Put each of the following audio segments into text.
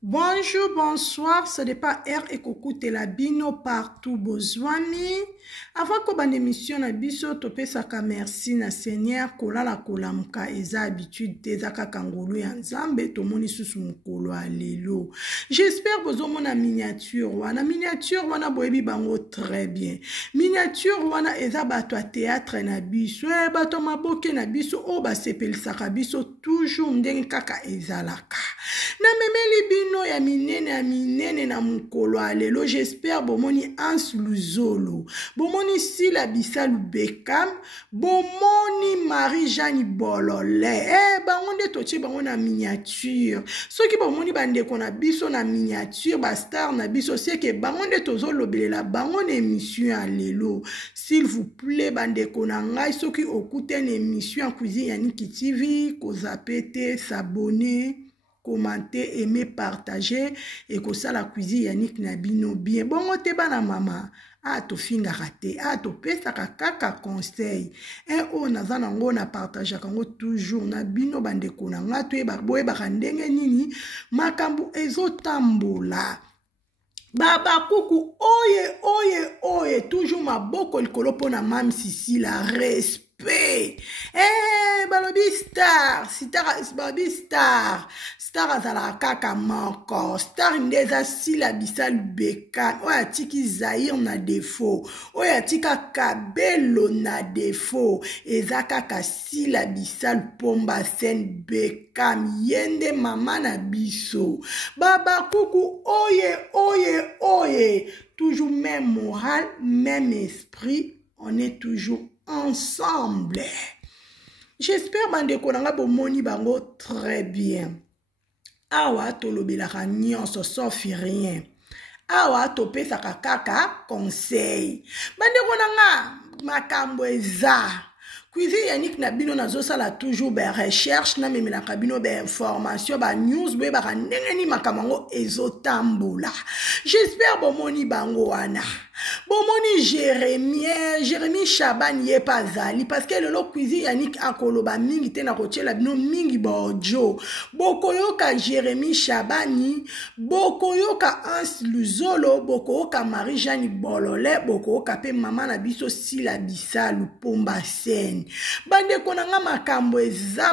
Bonjour, bonsoir, ce n'est pas R et Kokute la bino partout bozwami. Avant que ban émission na biso tope saka merci na Seigneur kolala kolamuka eza habitude te eza kaka ngolu ya nzambe tomoni susu mukolo alelo. J'espère bozo mona miniature wana boyebi bango très bien. Miniature wana eza bato a théâtre na biso, bato maboke na biso o ba sepelisaka biso toujours ndenge kaka ezalaka. Na memeli bino ya minene na mukolo alelo, j'espère bomoni Ans Luzolo, bomoni Sila Bisalu Bekam, bomoni Marie-Jeanne Bolole, bango nde toche bango na miniature. Soki bomoni bandeko na biso na miniature, ba star na biso, c'est que bango nde tozo lobelela bango na émission alelo. S'il vous plaît bandeko na ngai, soki okute na émission Cuisine Yannick TV, ko zapete, s'abonner, commenter, aimer, partager et que ça la cuisine Yannick Nabino bien. Bon, te bana mama. Ah, to finga raté. Ah, to pesa kaka conseil. On a zanango na partage kango toujours na bino bandeko na nga to eba boye bakandenge nini makambu ezotambola. Baba kuku oye toujours maboko likolo pona mam sisi la respect. Balobi balobi star azala kaka moko star ndeza Sila Bisalu Bekam oya tiki Zaire na défaut oya tika Kabelo na défaut eza kaka Sila Bisalu Pomba Sen Bekam yende mama na biso baba kuku oye toujours même moral même esprit on est toujours ensemble. J'espère bandeko nanga bomoni bango très bien. Awa tolobelaka nyonso sauf rien. Awa topesaka kaka conseil. Bandeko nanga makambo eza. Cuisine Yannick Nabino nazosala toujours ba recherche na memelaka bino ba information ba news boye ba ndenge ni makamango ezotambola. J'espère bomoni bango wana. Bomoni Jérémie Chaban ye pazali parce que le cuisine Yannick akoloba mingi te na kochela bino mingi bojo. Bokoyoka Jérémie Chabani, bokoyoka Ans Luzolo, bokoyoka Marie-Jeanne Bolole, bokoyoka pe mama na biso Sila Bisalu Pomba Sen. Bande konanga makambo eza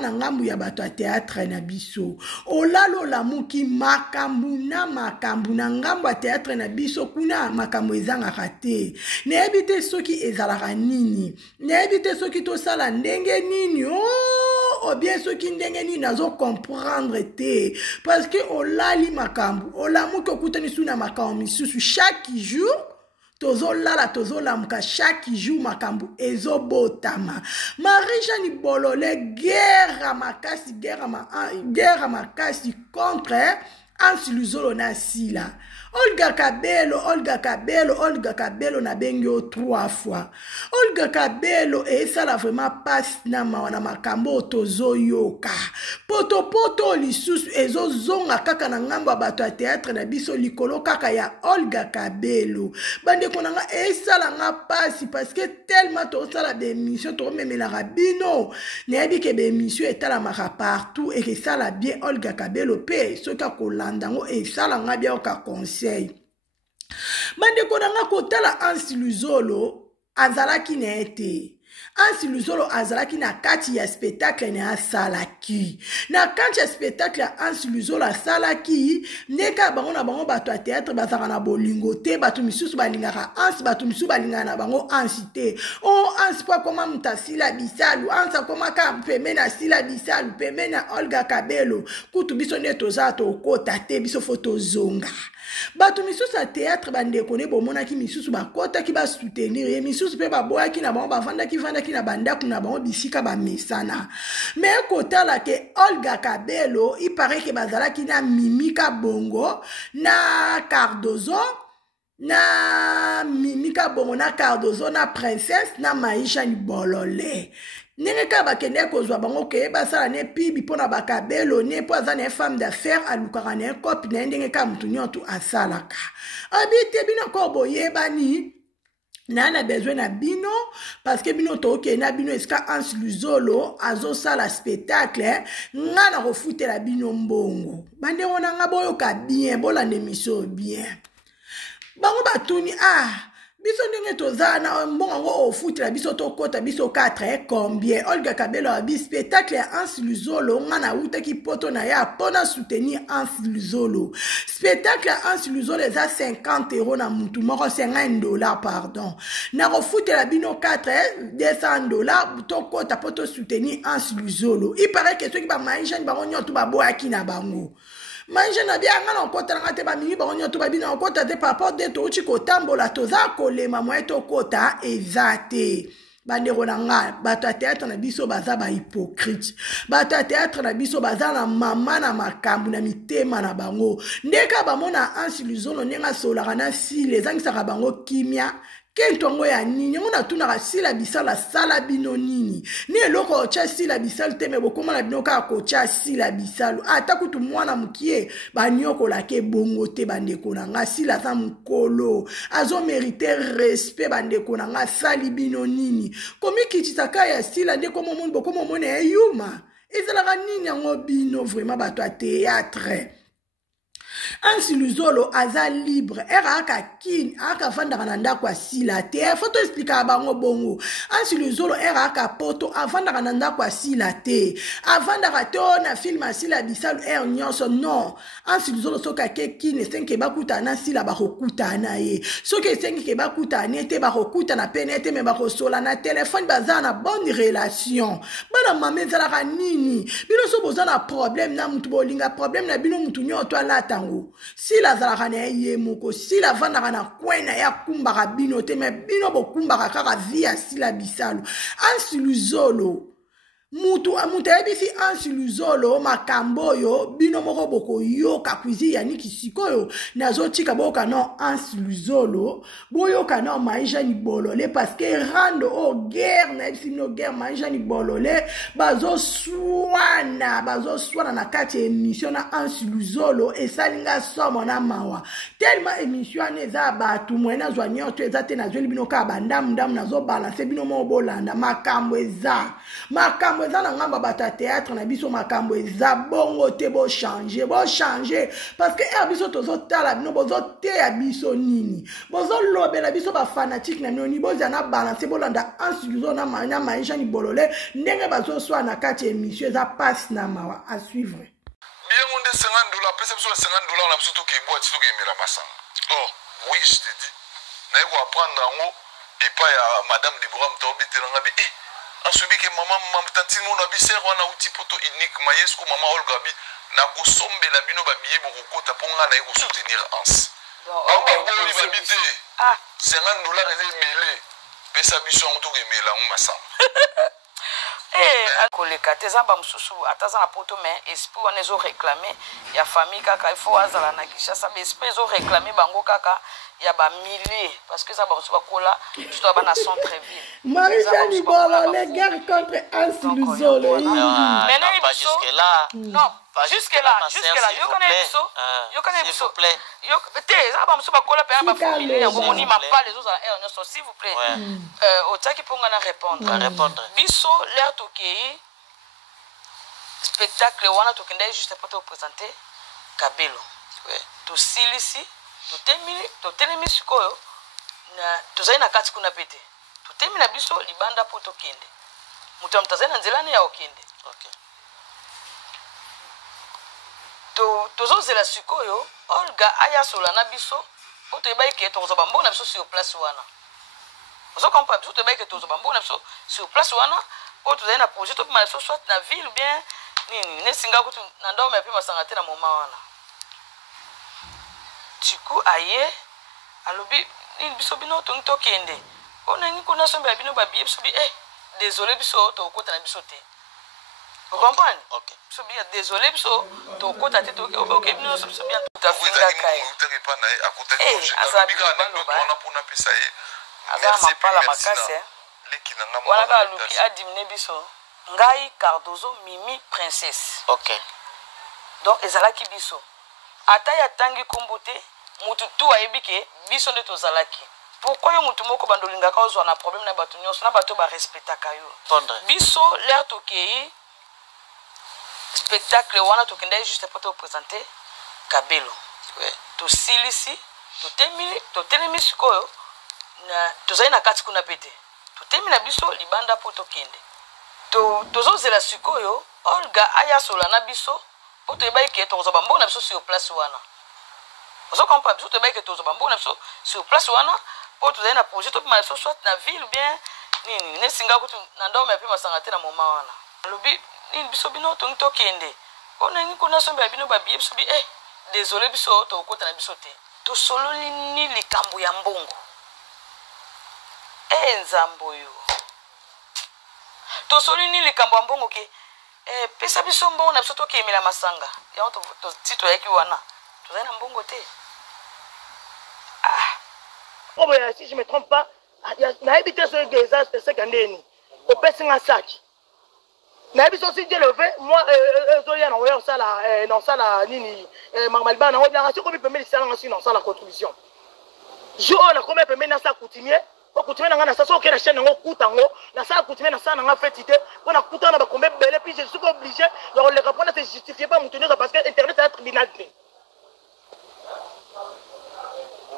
na ngambu ya bato a théâtre na biso. Olalo la muki makambu na ngambu a théâtre na biso kuna makambo ezangaka te. Nayebi te soki ezalaka nini. Nayebi te soki tosala ndenge nini. Oh bien soki ndenge nini nazo comprendre te. Parce que olali makambo. Olamuki okutani su na makambo misusu chaque jour. Tozolala tozolamuka chaque jour makambo ezobotama. Marie-Jeanne Bolole guerre makasi contre Ans Luzolo na Sila. Olga Kabelo na bengyo 3 fois. Olga Kabelo esala vraiment passe na mawana makambo tozo yoka. Poto lisusu ezo zonga kaka na ngambo bato a théâtre na biso likolo kaka ya Olga Kabelo. Bande konanga esala nga passe parce que tellement to sala des émissions to memela rabino. Nebi ke be émission etala maka partout et que ça la bien Olga Kabelo pe soka kolanda ngo esala nga bien ka conseil. Bande konanga kotala Ans Luzolo azalaki na ete. Ans Luzolo azalaki na kati ya spectacle na asalaki. Na kati ya spectacle ya Ans Luzolo asalaki, neka bango na bango bato a théâtre bazaka na bolingo te, bato misusu balingaka Ans, bato misusu balingaka na bango Ans te. Oh Ans kwa koma muta Sila Bisalu, Ans koma ka peme na Sila Bisalu, peme na Olga Kabelo. Kutu biso ne toza to kota te biso foto zonga. Bato misusu a théâtre bandeko ne bomona ki misusu bakota ki ba soutenir ye misusu pe baboya ki na bango bavanda ki na bandaku na bango bisika ba mesana. Mais kotala ke Olga Kabelo il paraît que bazala ki na Mimika Bongo na Cardozo na princesse na Marie-Jeanne Bolole. Nenge ka bakende kozwa bango ke basala ne pibi pona bakabelo ne po azana femme d'affaires alukaka ne copine ndenge ka mutu nyoto asalaka. Abite bino ko boyebani na besoin na bino parce que bino toke na bino eska Anse Luzolo azo sala spectacle nga na refutela bino mbongo bande ona nga boyoka bien bolande émission bien bango batuni biso ndenge toza na mbongo ngo ofutela biso tokota biso 4 combien Olga Kabelo abi spectacle ya Anse Luzolo nga na utaki poto na ya pona soutenir Anse Luzolo spectacle ya Anse Luzolo eza 50 € na mutu moko $50 pardon na refutela bino 4 $200 tokota poto soutenir Anse Luzolo il paraît que ceux qui ba maïja ni bango nyoto baboyaki na bango manje na bia nga na okota nga te ba mingi ba onyo to ba bina okota te papa de to uchi kotambola toza kolema mwa to kota ezate bandeko na nga bato ya théâtre na biso baza ba hypocrite bato ya théâtre na biso baza na mama na makambo na mitema na bango ndeka bamona Anse Luzolo ndenga solaka na sile ezangisaka bango kimia kentongo ya nini ngona tunaka sila bisala sala bino nini ni eloko ocha sila bisalu teme bokoma na bino ka kocha sila bisalu ata kutu mwana mukie banyoko lake bongo te bandeko na nga sila za mukolo azo mériter respect bandeko na nga sali bino nini komi kichitaka ya sila ndeko momoni bokoma mone eyuma ezalaka nini yango bino vraiment bato ya théâtre Anse Luzolo aza libre era aka vandaka na ndako asila te foto explica bango bongo Anse Luzolo era aka poto avandaka na ndako asila te avandaka te na film asila bisalu nyonso non Anse Luzolo soka ke kine senke bakuta na sila bakokuta na ye soki senke bakuta na te bakokuta na pene te me bakosola na téléphone baza na bonne relation bana mame zalaka nini bino so boza na problème na mutu bolinga problème na bino mutu nyoto alatango si la zalaka na ye moko si la vandaka na kwena ya kumbaka bino te me bino bokumbaka kaka via sila bisalu Anse Luzolo mutu ayebisi Anse Luzolo makambo oyo bino moko boko yoka kuizi yaniki sikoyo nazotika boyoka no Anse Luzolo boyoka no maisha ni bolole parce que rando o guerre na yebisi no guerre maisha ni bolole bazoswana na kati émission na Anse Luzolo esalinga somo na mawa tellement émission ane eza batu mwena zwa nyoto eza te nazweli bino ka bandamu nazo balancer bino mo bolanda makambo eza na ngamba bata théâtre na biso makambo eza bongo te bo changer parce que biso tozo tala bino bozo te ya biso nini bozo lobela biso ba fanatique na noni boza na balancer bolanda Anse Luzolo na maisha ni bolole ndenge bazo swa na kati émission eza passe na mawa à suivre bien on de $50 pesa biso $50 na biso to ke boîte to ke mela masanga oh oui je te dis na ko apprendre ngo et pas ya madame Deborah Mtobi telanga bi asubi ke mama tantine mona biser wana uti poto unique mayesko mama Olga bi na kosombela bino ba biye bokota ponga na ko soutenir Anse $50 eze mele pesa biso to ke mela masanga koleka te zamba mususu ataza na poto mais esprit wana ezo réclamer ya famille kaka il faut azala na Kinshasa mais esprit ezo réclamer bango kaka ya ba milliers parce que ça ba mususu bakola surtout ba na centre ville Marisha ni bolo les guerres contre Anse Luzolo mais non pas jusque là non jusque là yo connais biso yo te ça ba mususu bakola pe ba famille ya bomoni mapa les autres nyonso s'il vous plaît otaki ponga na répondre biso l'air tokei spectacle wana tokende juste pour te présenter Kabelo to silisi to telemi sikoyo na tozali na kati kuna pete to temi na biso libanda po tokende mutu mtazali na nzela ya okende tozozela sikoyo Olga aya sola na biso po toyebai ke tokoza bambongo na biso sur place wana ozo comprendre biso toyebai ke tokoza bambongo na biso sur place wana po tozali na projet to pima biso soit na ville ou bien nini nesinga kutu na ndome pe masanga te na moma wana tiku aye alobi nini biso bino tokende ona ngi kuna somba bino ba biye biso bi désolé biso to kota na biso te. Vous comprenez? OK. Biso bi désolé biso to kota te to OK bino so bien tout à fait kai. Azama pala makase. Wala ka luki adimne biso. Ngai Cardozo Mimi Princesse. OK. Donc ezalaki biso. Ata ya tangi kombote mutu tu ayebike biso nde tozalaki. pourquoi yo mutu moko bandolingaka ozwa na problème na bato nyonso na bato barespectaka yo biso l'air tokei spectacle wana tokendai juste po topresente kabelo tosilisi totelemi sikoyo tozali na kati kuna pete totelemi na biso libanda po tokende tozozela sikoyo olga ayasola na biso po toyebaki ke tokozwa bambongo na biso sur place wana ozokompa biso toyebaki ke tozwa bambongo na biso sur place wana po tozali na projet topema biso soit na ville ou bien nini nesinga kutu na ndao mepe masanga te na moma wana alobi nini biso bino tongi tokende onangi kuna sombe bino babiye biso bi désolé biso tokota na biso te tosololi ni likambo ya mbongo nzambo yo tosololi ni likambo ya mbongo ke pesa biso mbongo na biso tokemela masanga yango ti toyaki wana tozali na mbongo te si je me trompe pas nayebi te soki eza seka ndeni opesinga saki nayebi so si Dieu le veut moi ezoya na oya osala nini malibana nango bianga soki omi pembeni lisalanga si na osala contribution jour oyo nakomi pembeni nasala coutumier po coutumier na nga nasala soki na chaîne nango kuta yango nasala coutumier nasala nanga feti te mpo na kuta na bakombe ebele puis je suis obligé ya koleka mpona te justifie pa motu nyonso parce que internet eza tribunal te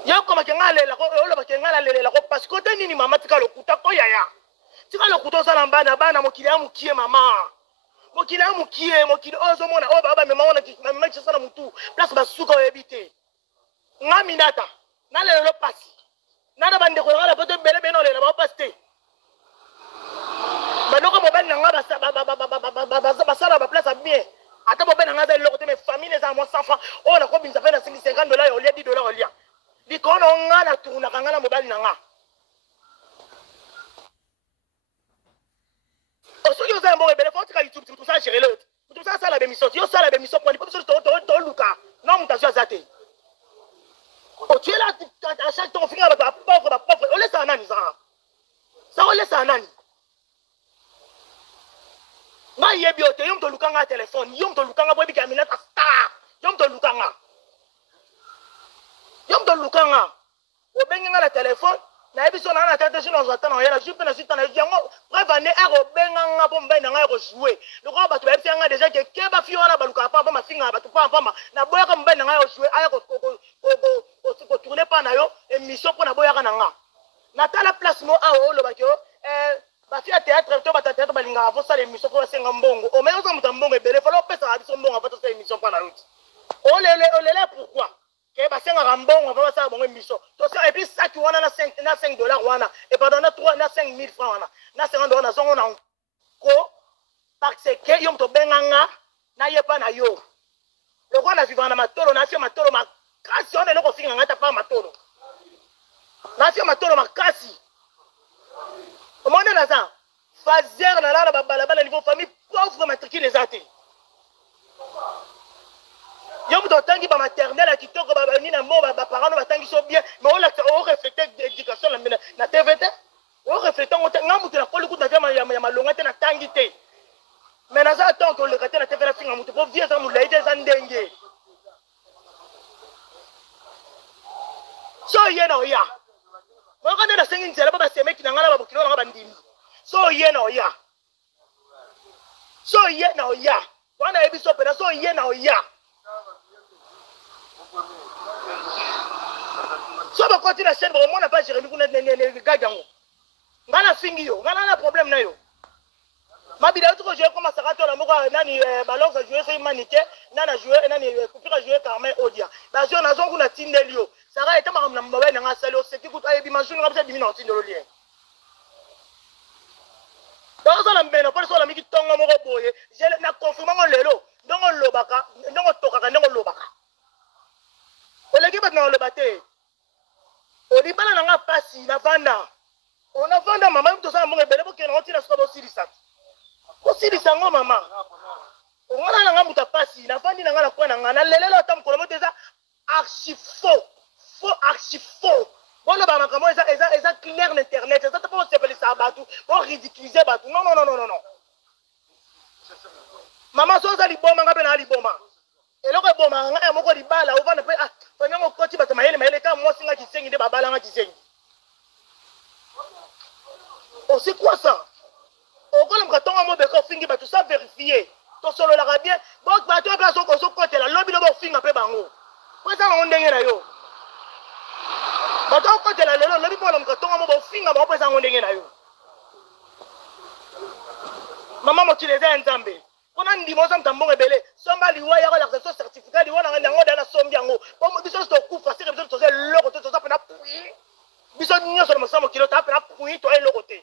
yo komaki nga alelako olobaki nga alelelako parce que te nini mama tika lokuta koyaya tika lokuta osala bana mokili ya mokie mama mokili ya mokie mokili oyo ozomona oyo bamema wana kisasala motu place basuka oyebi te nga minata nalelelo pasi nana bandeko na nga na poto ebele bena olela baopasi te bandoko mobali na nga basala baplace ya bien ata mobali na nga aza eloko te mais famille eza mwa 100 francs oyo nakobimisa mpe na 50 dollars olia 10 dollars olia likolo na nga naturnaka nga na mobali na nga soki ozala mbongo ebele fotika youtube mutu mosala gérele yo te mutu mosala asala bemission ti osala bemission poni po biso toluka no mutu azwi aza te otuela à chaque temps ofinga bato bapauvre olesaka nani za olesaka nani ngai yebi yo te yo mutu olukanga ya telefone yo mutu olukanga po ebika ya minata star yo mutu olukanga yo mutu olukanga obengi nga na telefone nayebi so nanga na tete so nazwa ta na oyela zwi mpe na zwi ta na yango breve ane ere obenga nga mpo mobali na ngai ekojoue lokola bato bayebisi yanga deja keke bafi wana balukaka pa mpama fingaka bato mpama naboyaka mobali na ngai ekojoue aya kotourne mpa na yo émission mpo naboyaka na nga natala place mo awa olobaki yo bafi ya théâtre to bata théâtre balingaka posala émission mpo basenga mbongo omei oza moto ya mbongo ebele fala opesaka biso mbongo ava tosala émission mpa na yo ti olele pourquoi ke basengaka mbongo ava basala bongo émission tosala epuis saki wana na 5 dollars wana et pardon na 5 000 francs wana na 50 dollars nazongo na ko parce que yo moto obenganga nayepa na yo lokola na vivaka na matolo nafia matolo makasi wana eloko ofinga ngai tapaka matolo nafia matolo makasi omone naza fazer nalala babalabala niveau famille pauvre matricule eza te yo moto otangi bamaternel ya kitoko babani na mo baparent no batangi so bien mais olakisa oreflecte éducation na tv te oreflecte ngo te nga moto nakoli kuta ya malonga te natangi te mais naza atanke oleka te na tv nafinga moto po vie eza molai te eza ndenge so ye na oya moko nde nasengi nzela mpo basemeki na nga na babokilo na nga bandimi so ye na oya so ye na oya wana yebi so pena so ye na oya so bakoti na chaîne bakomona pa jérémi kuna gag yango nga na fingi yo nga na problème na yo mabida yo tikojoue komasaka tola moko nani balance ajoue so humanité nana joue nani kupika joue carmen odia bazio nazo kuna tindeli yo saka ete makambo na mobali na nga asali oseki kutu ayebi majuni nga bisa dimi na otindelo lien tozala mbeno mpo lisola miki tongo moko boye na confirme ngo lelo ndongo lobaka ndongo tokaka ndongo lobaka oleki bato na oloba te olibala na nga pasi navanda onavanda mama yo tozala mbongo ebele bokende ngo ntina soka bosilisa ngo mama ongona na nga moto apasi navandi na nga na kwe na nga nalelelo ata mokolo moto eza archi faux boloba makambo eza clair na internet eza te mpo osepelisa bato boridiculize bato non mama so oza liboma nga mpe na liboma eloko eboma nga moko libala ovanda mpe fanyango okoti bato mayele ka mwasi nga kisengi nde babala nga kisengi Oh, c'est quoi ça? Oh, quand on a un béco fingi, tout ça vérifier. Ton solo la bien. Bon, tu as besoin qu'on se côté la lobby de bon fingi après bango. Pourquoi ça on dégaine là yo? Bah, tu as côté la lobby pour l'homme quand on a un bon fingi, bah, après ça on dégaine là yo. Maman m'a utilisé un zambé. On a dit moi ça me tambon rebelle. Somebody wa ya la reçu certificat di wana ngana ngoda na sombi yango. Bon biso to ku facile biso to loko to ça pena puis. Biso nyo so mo samo kilo ta pena puis to loko te.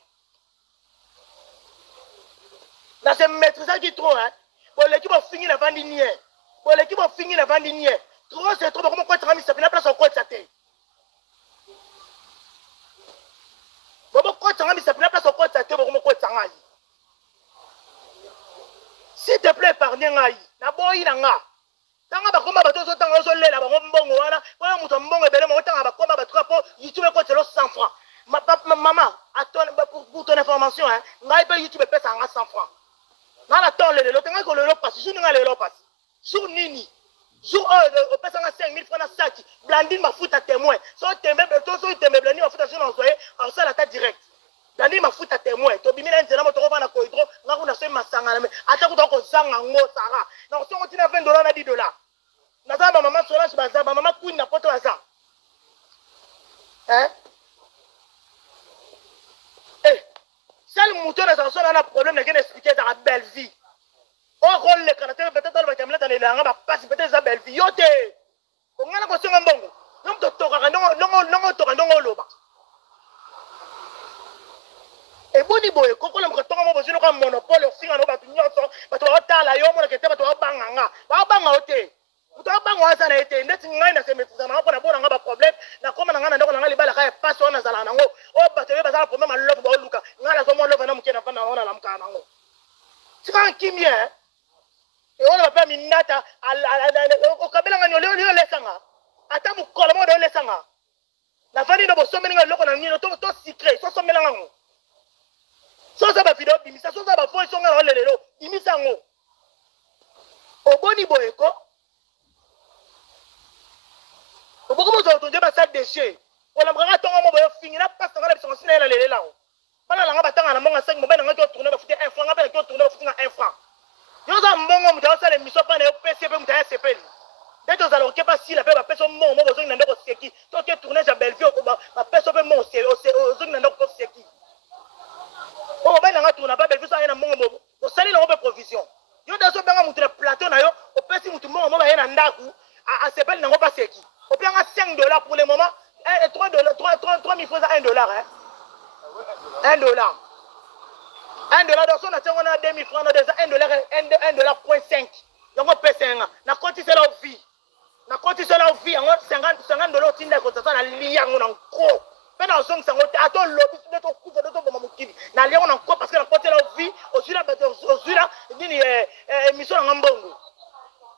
Na c'est maîtriser qui trop hein. Bon l'équipe a fini la vendre nier. Bon l'équipe a fini la vendre nier. Trop c'est trop comment quoi tra mi ça pena place au côté ça te. Bon quoi tra mi ça pena place au côté ça te bon comment quoi tsanga. S'il te plaît, épargnez-moi. N'aboyi nanga. Tanga ba komba bato so tanga so lela ba mbongo wana. Wala muto mbongo ebele mo tanga ba komba ba trapo YouTube ko telo 100 francs. Maman, attends pour ton information hein. Ngai pe YouTube pesa nga 100 francs. Na la ton lelo tanga ko lelo passe. Jour nga lelo passe. Jour nini. Jour pesa nga 5000 francs na saki. Blandine ma fout à témoin. So tembe to so tembe Blandine ma fout à jour envoyé en ça la tête direct. Dani mafuta témoin to bimina nzela moto ko na ko hydro nga kuna se masanga na ata ko ko zanga ngo sara na so ko tina $20 na $10 na za ba mama Solange baza ba mama Queen na poto baza hein sel muto na so na problème na ken expliquer dans la belle vie on rôle le canataire peut-être dans le camela dans les langa ba passe peut-être za belle vie yote ko ngana ko senga mbongo nom to to ka ndongo to ka ndongo loba. Et boni boy, koko le mkatonga mo bozino comme monopole ofinga no batu nyonso, batu otala yo mona kete batu banganga. Ba banga ote. Muto banga waza na ete ndeti ngai na semetiza na bona bona ngaba problème na koma na ngana ndoko na ngali bala ka passe ona zala nango. O batu be bazala problème alopo ba luka. Ngala zo mo lova na mukena fana ona la mkana nango. Sika kimie. E ona ba minata o kabela ngani ole lesanga. Ata mukolo mo do lesanga. Na fani no bosomeli ngai loko na nino to secret so somela ngango. So ça va vidéo bimisa so ça va fo so ngala lelo bimisa ngo oboni boyeko oboko mo zo tonje ba sac de déchets wala mranga tonga mo boyo fingi na passe ngala biso sina la lelo lao bana langa batanga na monga 5 mo bana ngato tourner ba futi 1 franc ngapela to tourner ba futi 1 franc yo za mbongo mutayo sala miso pa na yo PCP mutayo CPL deto za loke pa si la pe ba peso mo bozo ngi ndoko seki to ke tourner ja Bellevue ko ba peso pe mo se o zo ngi ndoko seki. Oh, ben nga tuna ba Bellevue ça na mongo bo sali na obe provision yo daso benga mutu na plateau na yo o pesi mutu mongo ba yena ndaku a sepel na ngo pa seki o benga $5 pour le moment et $3,000 francs à $1 hein $1 $1 dans son atengo na 2000 francs na déjà $1.5 yango pesa nga na konti c'est la vie na konti c'est la vie yango $50 tinda ko ça na liango na ko. Pendant que ça a été lobby de ton coup de ton mamukini. Na léon encore parce que la côté la vie au sud là ni émission en mbongo.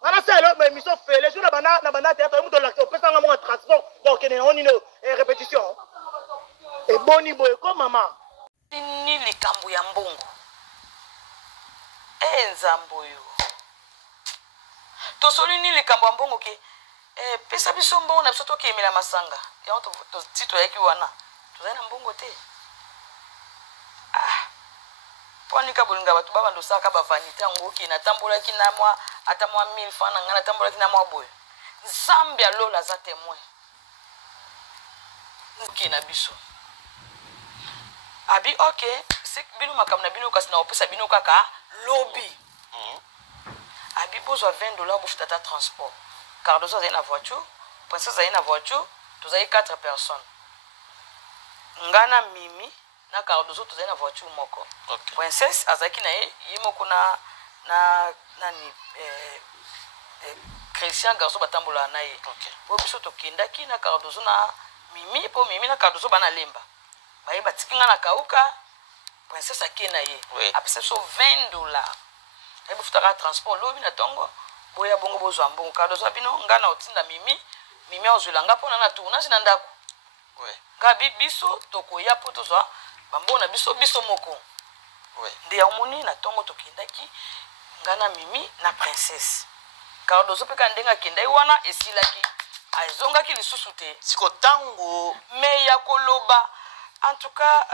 Ana ça là émission fait les jours na bana théâtre mu to la ko pesa nga transport donc on une répétition. Et boni boy comme maman. Ni likambo ya mbongo. Nzambo yo. To soli ni likambo ya mbongo ke pesa biso mbongo na biso to kemela masanga. Ya to tito yaki wana. Tozana mbongo te. Poni ka bolinga batu baba ndo saka ba vanité ngoki na tambola ki na mwa ata mwa 1000 francs na ngana tambola ki na mwa boyo. Nzambe ya lola za témoin. Ngoki na biso. Abi okay, c'est bino makamna bino kasi na opesa bino kaka lobby. Abi besoin $20 pour faire ta transport. Car deux avez la voiture, princesse a une voiture, vous avez 4 personnes. Ngana Mimi na Cardozo vous avez la voiture moko. Princesse azaki na yimoko na ni Christian garçon batambola na ye. Bo biso to kindaki na Cardozo na Mimi po Mimi na Cardozo bana lemba. Ba yeba tikinga na kauka princesse akena ye. Apesa so $20. Ebo futaka transport lobi na tongo. Boya bongo bozwa mbongo Cardozo bino ngana otinda Mimi ozulanga pona na tournage na ndako. Gabi biso tokoya po tozwa bambona biso moko. Ndi ya omoni na tongo tokindaki ngana Mimi na princesse. Cardozo pe kandenga kindai wana esilaki. Azongaki lisusu te. Siko tango me ya koloba En tout cas,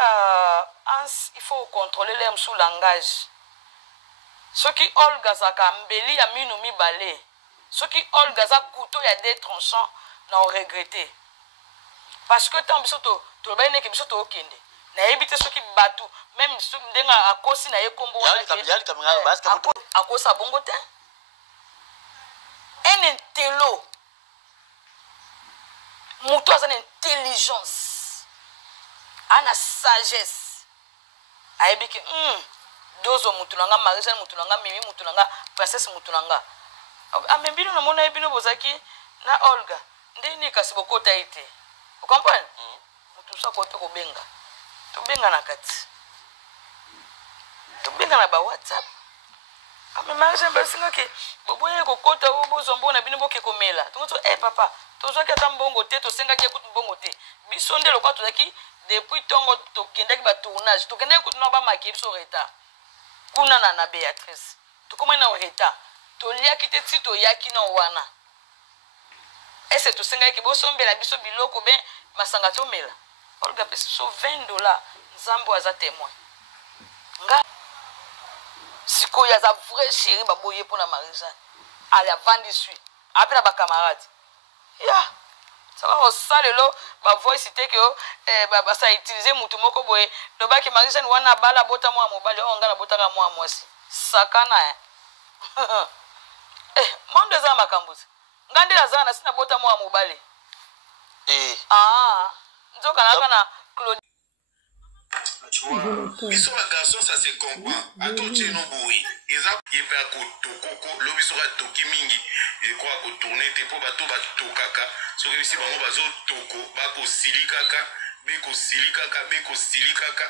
il faut contrôler les sous langage. Ce qui Olga zaka mbeli ya minu mi balé. Ce qui Olga za couteau ya des tranchants n'ont regretté. Parce que tant biso to ba nek biso to okende. Na ebite ce qui batu même ce ndenga akosi na yekombo wana. Akosa bongo te. Un intello. Muto a une intelligence. Ana sagesse. Aebike dozo mutulanga Marie-Jeanne mutulanga Mimi mutulanga princesse mutulanga amembino na mona ebino bozaki na Olga ndeni kasi bokota ite vous comprenez mutusa ko to benga to benga na kati to benga na ba WhatsApp ame Marie-Jeanne basinga ke boboye ko kota bozo mbona bino boke komela to papa to zo ke tambongo te to senga ke kutu bongo te bisondelo kwa to zaki depuis tongo to kendaki ba tournage to kendaki kutu na ba makibi so retard kuna na Beatrice tukoma na oreta to liaki te tito yaki na wana ese to senga ke bosombela biso biloko ben masanga to mela Olga pesa so $20 nzambo aza témoin nga siko ya za vrai chéri baboye pona Marie-Jeanne ala vandi suite après ba camarade ya ça va au salelo ba voice te que ba ça utiliser mutu moko boye do ba ke Marie-Jeanne wana bala bota mo mobali on ngala bota ka mo amosi sakana monde za makambuzi ngandela zana sina bota mo mobali nzoka na kana Claude. Tu vois, ils sont la garçon, ça se comprend. Attends, tu es non boui. Ils ont y a ko toko, lobi sera toki mingi. Je crois que tourner tes po bato bato kaka. So que si bango bazo toko, bako silikaka, beko silikaka.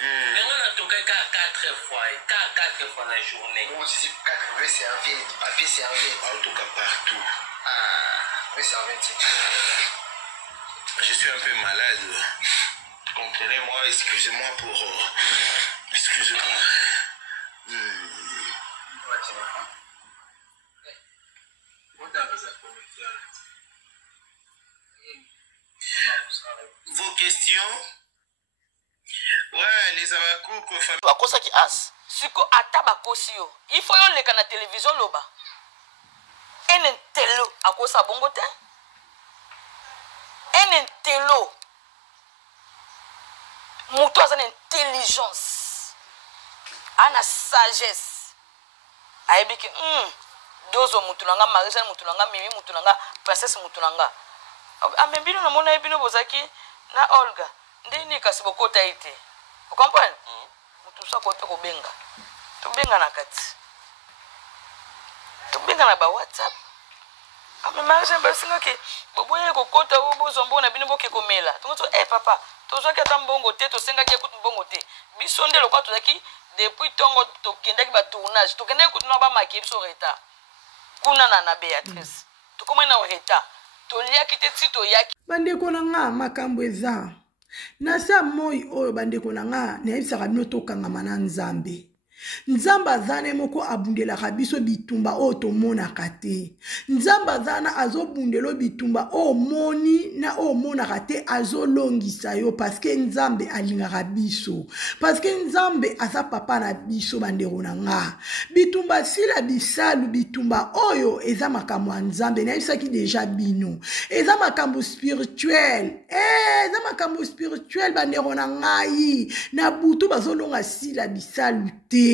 Mais on a toqué 4 fois, 4 fois dans la journée. Moi aussi, 4 fois, c'est un vide. Papier, c'est un vide. On toque partout. Oui, c'est un vide. Je suis un peu malade. Comprenez-moi, excusez-moi pour... excusez-moi. Vos questions? Ouais, les abakou, quoi. Bakosa ki as. Siko ata bakosi yo. Il faut yon leka na télévision loba. Un intello akosa bongo te. Un intello. Muto a une intelligence. Ana sagesse. Aebiki dozo mutulanga Marie-Jeanne mutulanga Mimi mutulanga princesse mutulanga. Amembino na mona ebino bozaki na Olga. Ndeni kasi bokota ite. Vous comprenez? Mutusa ko to benga. To benga na kati. To benga na ba WhatsApp. Ame Marie-Jeanne basinga ke boboye ko kota bozo mbona bino boke komela. To papa to zo ke tambongo te to senga ke kutu bongo te. Bisondelo kwa to zaki depuis tongo to kendaki ba tournage. To kendaki kutu na ba makibi so retard. Kuna na Beatrice. To koma na retard. To liaki te tito yaki. Bandeko na nga makambo eza. Nasa moi oyo bandeko na nga nayebisaka bino tokangama na Nzambe. Nzamba zane moko abundelaka biso bitumba o tomonaka te. Nzamba zana azobundelo bitumba o moni na o monaka te azolongisa yo parce que Nzambe alingaka biso. Parce que Nzambe aza papa na biso bandeko na nga. Bitumba sila bisalu bitumba oyo eza makambo ya Nzambe nayebisaki deja bino. Eza makambo spirituel. Eza makambo spirituel bandeko na ngai. Na butu bazolonga sila bisalu te.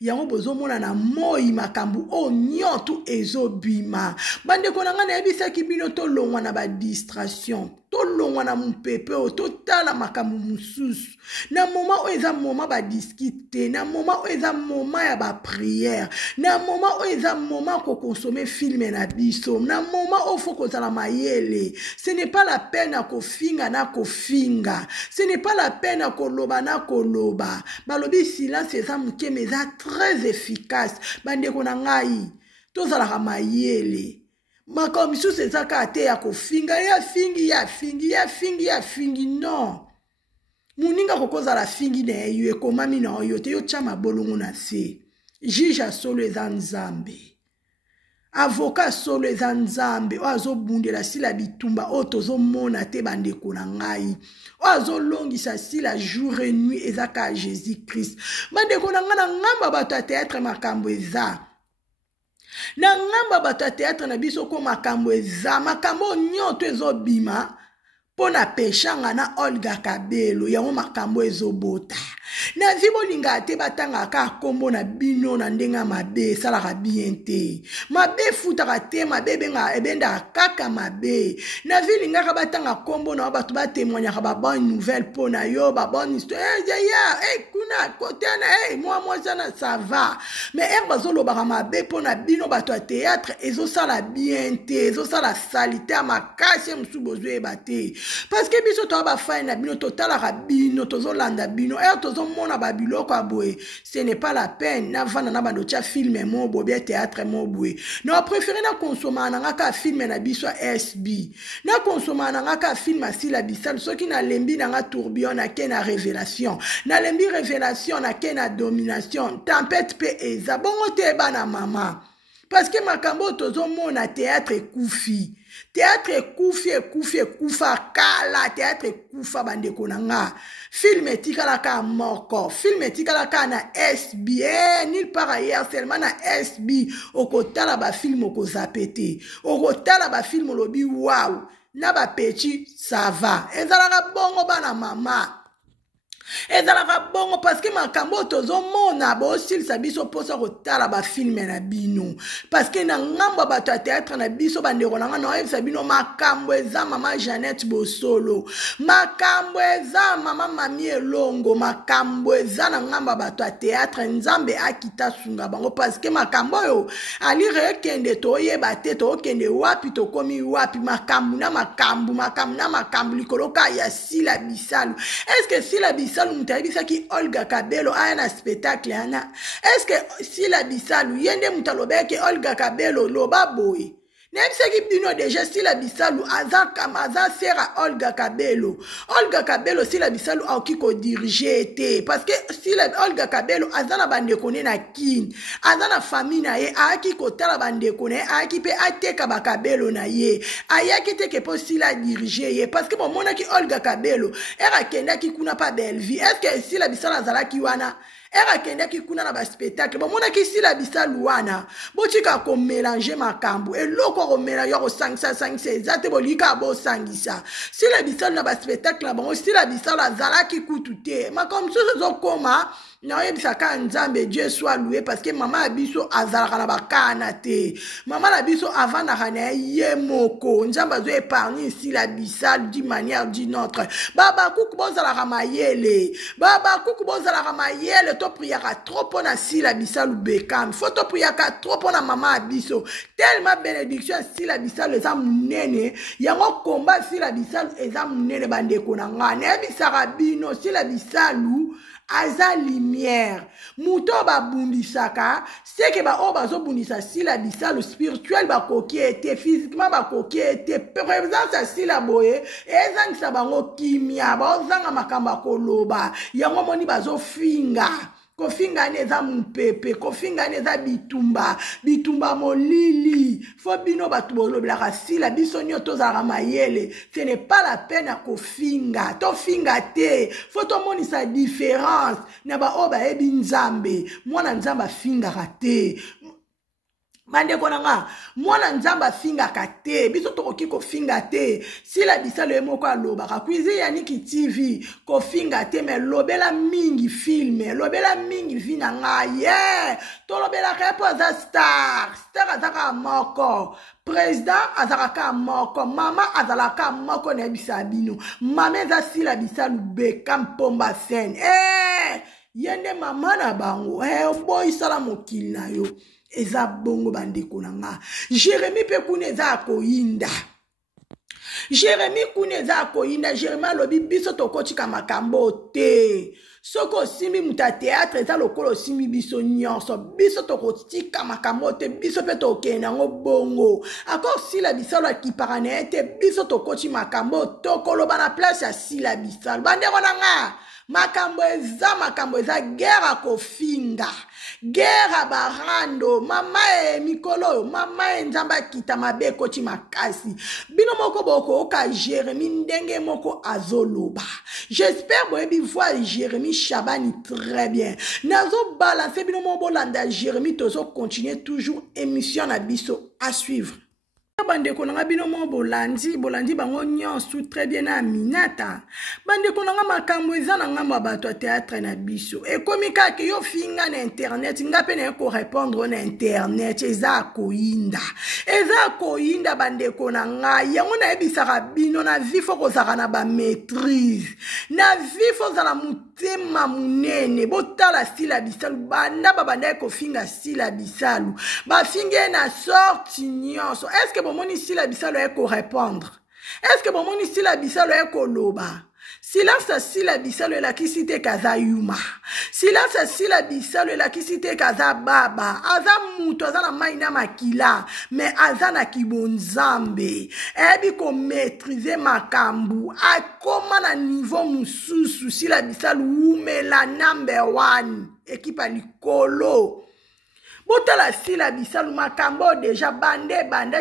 Yango bozomona na moi makambu o nyotu ezobima bandeko na nga na yebisaki bino to longwa na ba distraction to longwa na mpepe o to tala makambu mususu na moma o eza moma ba discuter na moma o eza moma ya ba prière na moma o eza moma ko consommer film na biso na moma o faut kozala mayele ce n'est pas la peine à kofinga na kofinga ce n'est pas la peine à koloba na koloba balobi silence eza muke mais eza très efficace bandeko na ngai tozalaka mayele makambo misusu ezaka ate ya kofinga ya fingi non muninga kokozala fingi na yo ekomami na yo te yo tia mabolongo na se juge solo eza Nzambe avocat solo eza nzambe oyo azobundela sila bitumba oyo tozomona te bandeko na ngai oyo azolongisa sila jour et nuit eza ka Jésus Christ bandeko na ngai na ngamba bato ya théâtre makambo eza na ngamba bato ya théâtre na biso ko makambo eza makambo nyoto ezobima pona peshanga na Olga Kabelo yango makambo ezobota na vibo linga te batanga ka kombo na bino na ndenga mabe salaka bien te mabe futaka te mabe benga ebenda kaka mabe na vilinga ka batanga kombo na bato ba témoigner ka ba bonne nouvelle pona yo ba bonne histoire kuna kotana moi ça va mais bazolo ba mabe pona bino bato ya théâtre ezo sala bien te ezo sala salité makasi msubozwe bate parce que biso to ba fa na bino totala ka bino tozolanda bino mona babiloko aboye ce n'est pas la peine na vana na bando tia film mo bo bien théâtre mo boye non préféré na consommer na ka film na biso SB na consommer na ka film asila bisal soki na lembi na tourbillon na ke na révélation na lembi révélation na ke na domination tempête pe eza bongo te bana mama parce que makambo tozomona théâtre ekufi théâtre kufa kala théâtre kufa bandeko nanga film etikala ka moko film etikala ka na SB nulle part ailleurs seulement na SB okotala ba film okozapete okotala ba film lobi wow na ba petit ça va ezalaka bongo bana mama ezalaka bongo parce que makambo tozomona bosilisa biso posa kotala ba film na bino parce que na ngambo bato ya théâtre na biso bandeko nanga na oyebisa bino makambo eza mama Jeannette Bosolo makambo eza mama Mami Elongo makambo eza na ngambo bato ya théâtre nzambe akita sunga bango parce que makambo yo ali rekende toyeba te tokende wapi tokomi wapi makambo na makambo likoloka ya sila bisalu est-ce que sila bisalu mutabisa ki Olga Kabelo aya na spectacle ana est-ce que sila bisalu yende mutalobeke Olga Kabelo loba boy Nebisa ki bino déjà sila bisalu aza sera Olga Kabelo sila bisalu aoki ko diriger te parce que sila Olga Kabelo azana bande kone na kin azana famille na ye aki ko tala bande kone aki pe ateka ba Kabelo na ye ayaki te ke po sila diriger ye parce que bon mona ki Olga Kabelo era kenda ki kuna pa belle vie est-ce que sila bisalu azala ki wana era kende ki kuna na ba spectacle bon mona ki sila bisalu wana botika ko mélanger makambo eloko ko mélanger ko sangisa ezate bolika bo sangisa sila bisalu na ba spectacle na bango sila bisalu azala ki kutute makambo so zo koma na yebisa ka nzambe Dieu soit loué parce que maman abiso azala na bakana te maman abiso avana kana ye moko nzamba zo épargner sila bisalu d'une manière d'une autre baba kuku bozala kamayele to priaka trop pona sila bisalu bekam faut to priaka trop pona mama abiso tellement bénédiction sila bisalu eza munene yango komba sila bisalu eza munene bandeko na ngane ebisaka bino sila bisalu aza lumière muto babundisaka seke ba o bazobundisa sila bisalu spirituel bakoki ete physiquement bakoki ete présence sila boye ezangisa bango kimia bazanga makambo koloba yango moni bazofinga kofinga neza mpepe kofinga neza bitumba molili fo bino batu bolobelaka sila biso nyoto zara mayele ce n'est pas la peine à kofinga to finga te fo to monisa différence na ba oba ebi nzambe mwana nzamba finga te bandeko nanga mwana nzamba finga kate biso tokoki ko finga te sila bisalo emoko alobaka kuizi yaniki TV ko finga te me lobela mingi film lobela mingi vina ngaye to lobela repo za star azaka moko président azaka moko mama azalaka moko na bisabino mama za sila bisalo Bekam Pomba Sen yende mama na bango boy sala mokili na yo eza bongo bandeko nanga Jérémie pe kuneza akoyinda Jérémie alobi biso tokotika makambo te soko simi muta théâtre eza lokolo simi biso nyonso biso tokotika makambo te biso pe tokenda ngo bongo akor sila bisalo akipaka na ete biso tokoti makambo tokoloba na place ya sila bisalo bandeko nanga makambo eza guerre kofinga guerre barando mama mikolo mama nzamba kita mabe koti makasi bino moko boko oka Jérémie ndenge moko azoloba. J'espère boyebi voir Jérémie Chabani très bien. Nazo balancer bino mo bolanda Jérémie tozo continuer toujours émission na biso à suivre. Bande konanga bino mo bolandi bango nyonso très bien na Minata. Bande konanga makambo eza na ngamba bato théâtre na biso. E komika ke yo finga na internet ngape na ko répondre na internet eza koinda. Eza koinda bande konanga yango na ebisaka bino na vifo kozaka na ba maîtrise. Na vifo za la mutema munene botala sila bisalu banda babanda ko finga sila bisalu. Ba finge na sorti nyonso. Est-ce que bon si la bisalo eko répondre? Est-ce que bon si la bisalo eko loba? Silence si la bisalo la kisite kaza yuma. Silence si la bisalo la kisite kaza baba. Aza muto aza na maina makila. Mais aza na kibonzambe. Ebi ko maîtriser makambu. A koma na niveau mususu si la bisalo ume la number 1. Équipe à likolo. Botala si la bisalo makambo déjà bande.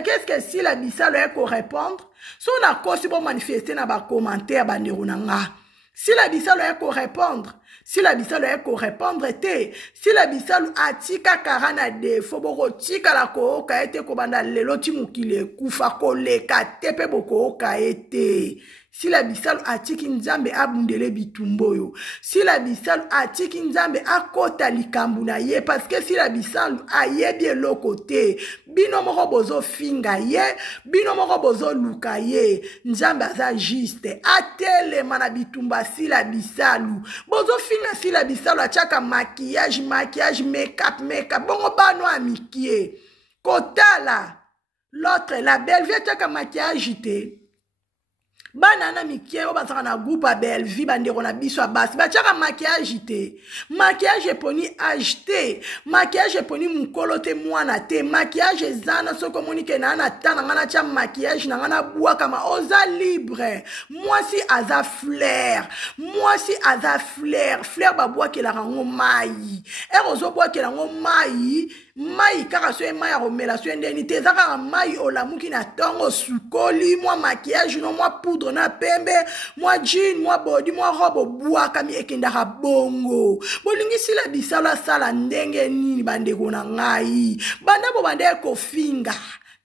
Qu'est-ce que si la bisalo est pour répondre? Si on a quoi si bon manifester na ba commentaire bande runanga. Si la bisalo est pour répondre. Si la bisalo est pour répondre te. Si la bisalo atika karana defo boko tika la ko ka ete ko banda lelo timukile kufa ko leka tepe boko ka ete. Si la bisalo atiki nzambe abundele bitumboyo. Si la bisalo atiki nzambe akota likambu na ye. Parce que si la bisalo aye bien le côté. Bino moko bozo finga ye. Bino moko bozo luka ye. Nzambe aza juste. Atele mana bitumba si la bisalo. Bozo finga si la bisalo achaka maquillage, make-up. Bongo bano amikie. Kotala. L'autre, la belle vie achaka maquillage te. Banana mikie o basaka na groupe a Bellevue bandeko na biso a basi batiaka maquillage te maquillage poni acheté maquillage poni mukolo te mwana te maquillage zana soko monike na na tana ngana cha maquillage na ngana bwaka ma oza libre moi si aza flair flair ba bwaki la rango mai ozo bwaki la ngo mai kaka so mai a romela so ndeni te zaka mai olamuki na tongo sukoli moi maquillage no moi poudre na pembe moi jean moi body moi robe bwaka mi ekendaka bongo bolingi sila bisala sala ndenge nini bandeko na ngai banda bo bande ko finga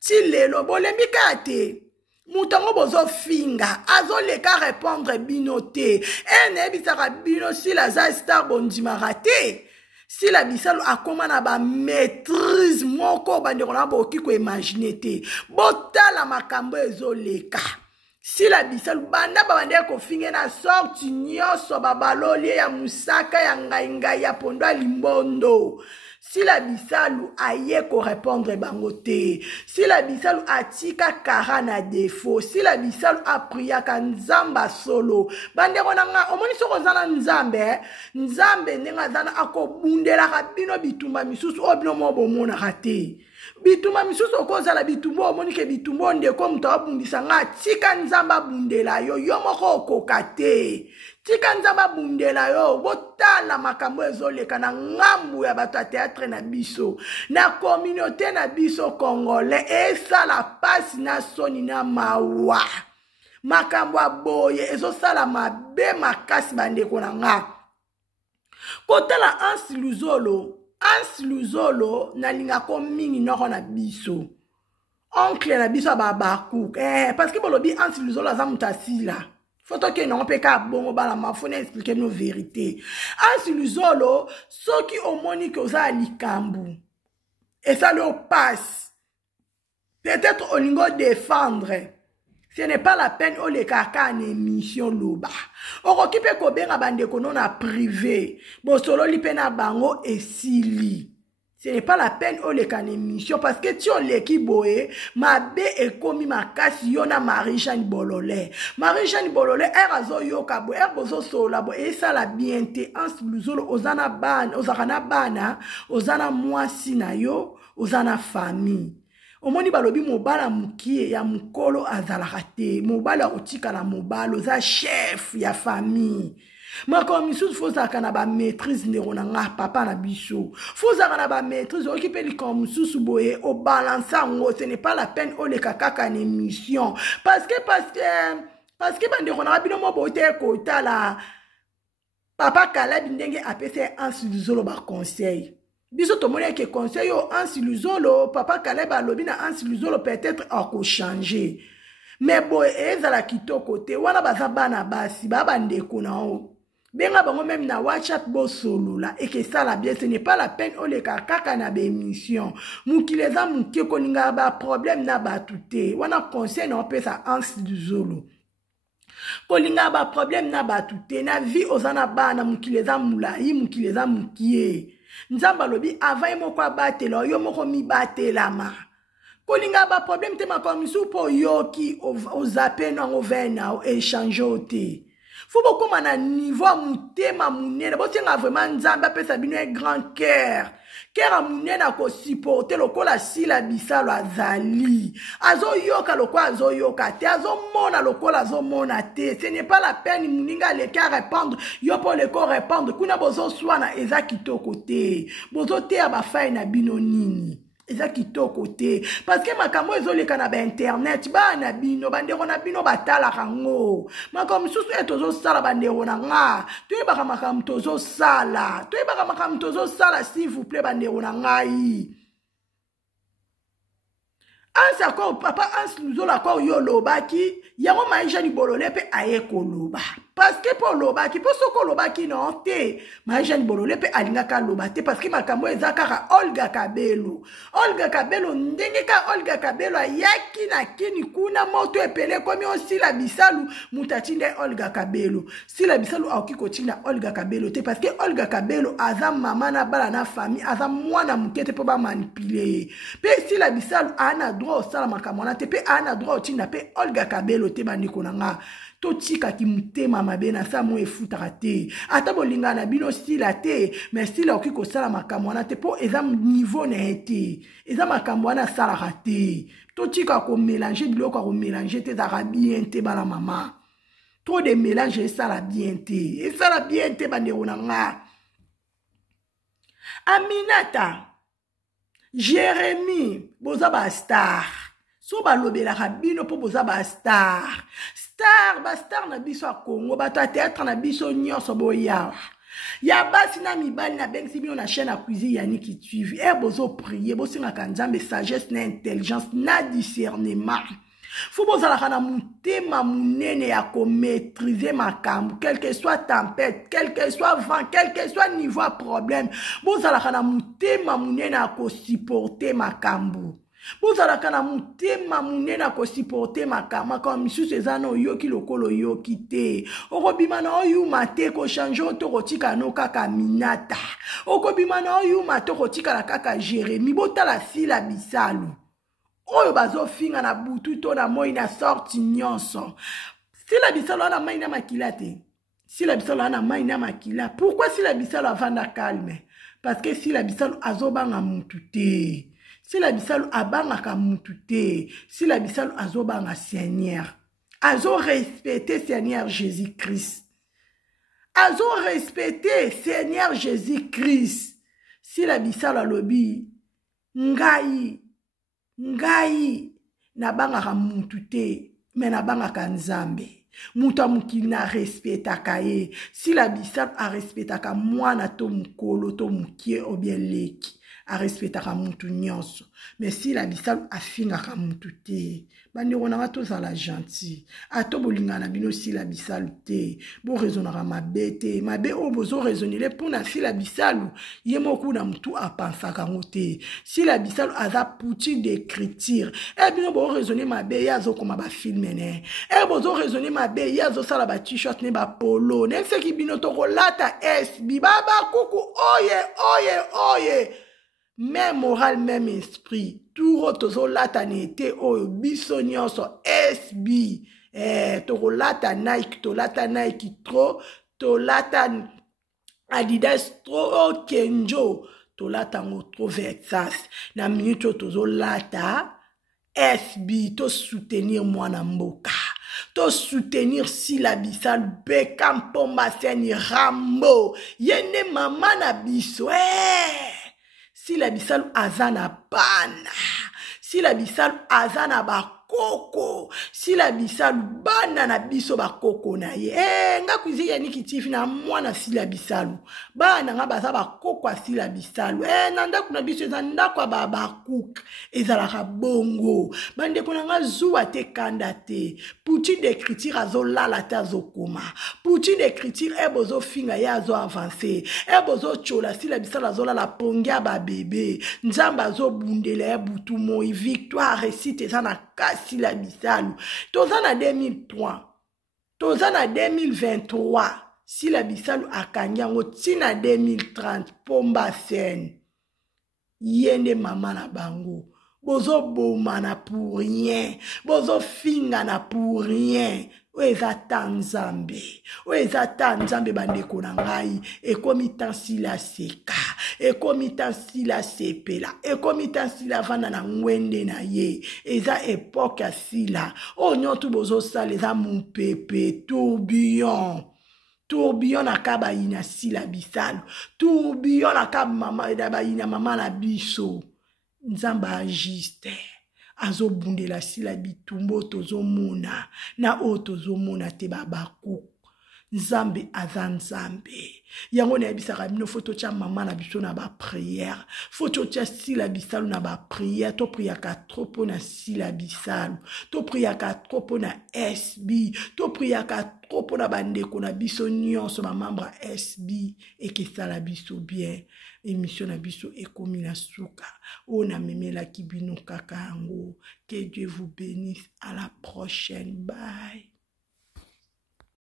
ti lelo bolembi kate mutango bozo finga azo leka répondre binote ene bisaka bino sila za star bondimaka te. Si la bisalo akoma na ba maîtrise moko bandeko na boki ko imaginer te botala makambo ezoleka. Si la bisalo banda babande ko finge na sorti nyonso babaloli ya musaka ya ngai ya pondo limbondo. Si la bisalo aye ko répondre bangote. Si la bisalo atika karana défaut. Si la bisalo a priya ka nzamba solo. Bande konanga omoni soko zana nzambe. Nzambe nenga zana ako bundela kabino bitumba misusu obino mobo mona kate. Bituma misusu okozala bitumbo omoni ke bitumbo ndeko muto abundisa nga tika nzamba bundela yo moko okokate. Tika nzamba bundela yo botala makambo ezoleka na ngambu ya bato ya théâtre na biso na communauté na biso congolais esala pasi na soni na mawa makambo aboye ezosala mabe makasi bandeko na nga kotala Ansi Luzolo na lingako mingi noko na biso oncle na biso babaku parce que bolobi Ansi Luzolo aza mutasila Foto ke non peka bongo bala mafone expliquer nos vérités. Ansi Luzolo, soki omoni ko za likambu. Et ça leur passe. Peut-être olingo défendre. Ce n'est pas la peine o le kaka en émission loba. Orokipe ko benga bande kono na privé. Bo solo li pena bango esili. Ce n'est pas la peine au le can émission parce que tu as l'équipe boé ma bé et commis ma casse yona Marie-Jeanne Bololé. Marie-Jeanne Bololé er azo yoka bo er bozo sola bo et ça la bienté Ansi Luzolo ozana ban ozana bana ozana mwasi na yo ozana famille. Omoni balobi mobala mukie ya mukolo azalaka te mobala otika la mobala oza chef ya famille. Makambo misusu fozaka na ba maîtrise ndeko na nga papa na biso. Fozaka na ba maîtrise okipe likambo misusu boye o balance ngo, ce n'est pas la peine o leka kaka na émission parce que bandeko na bino mo bote ko tala papa Caleb ndenge apese ansiluzolo ba conseil. Biso tomone ke conseil yo ansiluzolo papa Caleb alobi na ansiluzolo peut-être ako changer. Mais boy ezala kitoko te wana baza bana basi ba bandeko na o. Benga bango même na WhatsApp bo solo la et que ça la bien ce n'est pas la peine o le kaka na be émission. Mukileza mukie koninga ba problème na ba tuté. Wana conseil na pesa ansiluzolo. Kolinga ba problème na ba tuté na vie ozana bana mukileza mulai mukileza mukie. Nzamba lobi avant moko batela yo moko mi batela ma. Kolinga ba problème te makambo misu po yoki ozape na ovena o échange te. Faut beaucoup mana niveau mutema munene bosenga vraiment nzamba pesa bino un grand cœur. Cœur munene ko supporter lokola sila bisalo azali. Azo yoka lokola azo yoka te azo mona lokola azo mona te. Ce n'est pas la peine muninga le cœur répondre yo pour le corps répondre kuna bozo swana eza kitoko te. Bozo te aba fai na bino nini. Eza kitoko te parce que makambo ezoleka na ba internet ba na bino bandeko na bino batala kango makambo susu etozo sala bandeko na nga toyebaka makambo tozo sala s'il vous plaît bandeko na ngai ansa ko papa ansiluzola ko yo lobaki yango maisha ni bolole pe aye koloba parce que pour lobaki pour soko lobaki non te maisha ni bolole pe alinga ka lobate parce que makambo ezaka Olga Kabelo ndenge ka Olga Kabelo yaki na kini kuna moto epele komi osila bisalu mutatinde Olga Kabelo sila bisalu aoki kotinda Olga Kabelo te parce que Olga Kabelo aza mama na bala na famille aza mwana mukete po ba manipuler pe sila bisalu ana droit sala makambo na te pe ana droit otinda pe Olga Kabelo te bandiko na nga to tika ki mutema mabe na sa mo efutaka te ata bolinga na bino stila te mais stila oki ko sala makambo na te po eza niveau na ete eza makambo na sala te to tika ko mélanger biloko ko mélanger te za bien te bala mama trop de mélange sala bien te bandeko na nga Aminata Jérémy boza ba star so ba lobela rabino po boza ba star na biso a Congo ba théâtre na biso nyonso boya ya basi na mibali na bengi bino na chaîne à cuisine Yannick Tuivi bozo prier bosinga kanzambe sagesse na intelligence na discernement faut bozala kana mutema munene ya ko maîtriser makambo quel que soit tempête quel que soit vent quel que soit niveau problème bozala kana mutema munene ya ko supporter makambo bozala kana mutema munene ya ko supporter makambo misusu ezana yoki lokolo yoki te okobima na oyuma te ko changer to kotika no kaka Minata okobima na oyuma to kotika la kaka Jérémy botala sila bisalu oyo bazo finga na butu to na moi na sorti nyonso sila bisalo na mai na makila te sila bisalo na mai na makila pourquoi sila bisalo avanda calme parce que sila bisalo azobanga mutu te sila bisalo abanga ka mutu te sila bisalo azobanga Seigneur azo respecter Seigneur Jésus-Christ azo respecter Seigneur Jésus-Christ sila bisalo alobi ngai na banga mutu te me na banga Nzambe muta mukili na respectaka ye sila bisalo a respectaka mwana to mukolo to mukie ou bien leki a respectaka mutu nyonso mais sila bisalo afingaka mutu te bandeko na tozala gentil ato bolinga na bino sila bisalo te bo raisonnera mabe te mabe o bozo raisonner pona sila bisalo ye moko na mutu apansaka ngote sila bisalo aza pouti d'écriture bino bo raisonner mabe yazo koma ba film ne bozo raisonner mabe yazo sala ba t-shirt ne ba polo ne seki bino to kolata SB baba kuku oye même moral même esprit tout tozo lata nete oyo biso nyonso SB to lata Nike to lata Nike trop to lata Adidas trop Kenjo to lata ngo trop Versace na minute tozo lata SB to soutenir mwana mboka to soutenir Sila Bisalu Bekam Pombaseni Rambo yene mama na biso Sila Bisalu azana bana Sila Bisalu azana bakoko Sila Bisalu bana na biso bakoko na ye nga kuizi ya nikitifi na mwana Sila Bisalu bana nga baza bakoko a Sila Bisalu nanda kuna biso eza ndako bakuk ezalaka bongo bande kuna nga zuwa te kanda te pouti d'écriture azolala te azokoma pouti d'écriture bozo finga ye azo avancer bozo chola Sila Bisalu azolala pongia ba bébé nzamba azobundela butu moi victoire récite eza na Sila Bisalu toza na 2003 toza na 2023 Sila Bisalu akanyango tina 2030 pomba sen yende mama na bango bozo bomana pour rien bozo finga na pour rien Oeza tanzambe bandeko na ngai ekomi tansila seka ekomi tansila sepela ekomi tansila vana na ngwende na ye eza époque ya sila onyoto bozo sala eza mupepe tourbillon akaba ina Sila Bisalu tourbillon akaba mama edaba ina mama na biso nzamba agiste azo bundela Sila bitumbo tozomona na o tozomona te babaku nzambe azanzambe yango na bisaka bino photo cha mama na biso na ba prière photo cha Sila Bisalu na ba prière to priaka trop na Sila Bisalu to priaka trop na SB to priaka trop na bandeko na biso nyonso ba membre SB ekesala biso bien émission na biso ekomi na suka ona memela kibino kaka yango que Dieu vous bénisse à la prochaine bye.